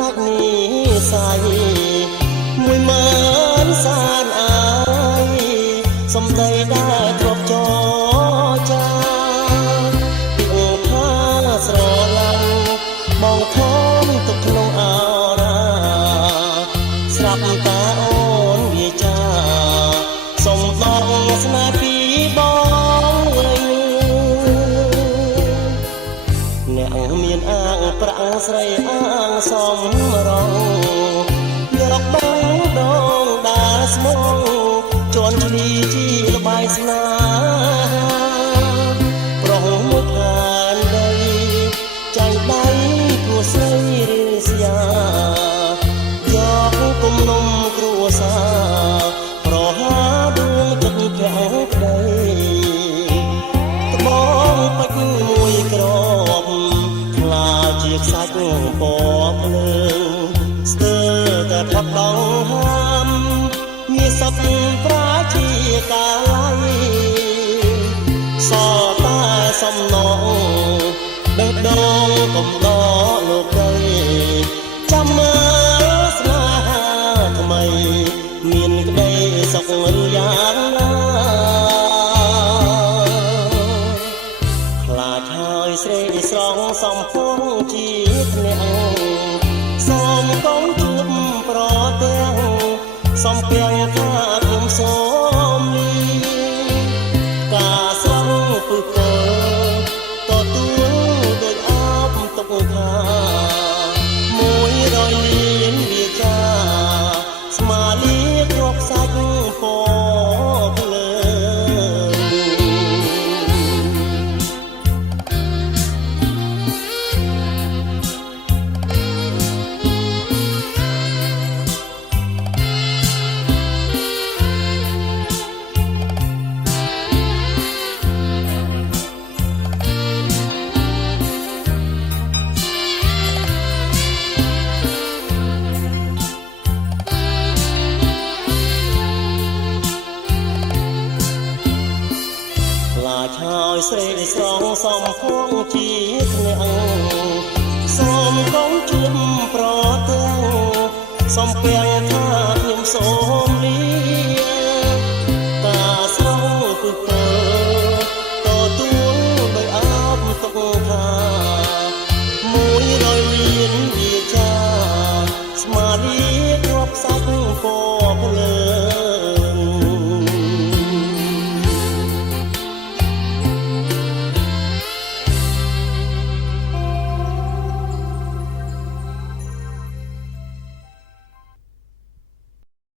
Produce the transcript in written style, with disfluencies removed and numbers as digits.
ដាច់និស័យមួយម៉ានសានអាយសំដីដែលទ្រពចចាពីថាស្រឡាញ់បងធំទុកក្នុងអរាស្រាប់តាអូនវាចាសុំបងស្នេហ៍ពីបងវិញអ្នកមានអាងប្រាក់ស្រីអាងសំរងយកបងដងដាស្មងជន់ឈ្លីជីល្បាយស្នាប្រហមួយឋានដីចាញ់ដៃគួស្រីរិស្យាយកគុំនំគ្រួសារប្រហាដួងទឹកភ័ក្រក្ដីត្បូងពេជ្រមួយក្របខ្លាជាខ្សាច់ពណ៌ភ្លើងស្ទើរតែផុតដងហាមមានសពប្រាជាកាល័យសតែសំណងបេះដូងកំដរលោកដីចាំមើលស្នេហាថ្មីមានក្ដីសុខយ៉ាងណាខ្លាចហើយស្រីស្រងសំភងជាធ្នាក់សូមកូនជួបប្រទាំងសំពាំងថាខ្ញុំសូមលីការស្រងពឹកតទួលដោយអបទុកថា100លានវាចាស្មាលាគ្រាប់សាច់ពភ្លើឆោយស្រីស្រងសំភងជាធ្នាក់សូមកូនជួបប្រទាំងសំពាំងថាខ្ញុំសូមលីតាស្រងពឹកតទួលដោយអបទុកថា100លានវាចាស្មាលាគ្រាប់សាច់ពភ្លើ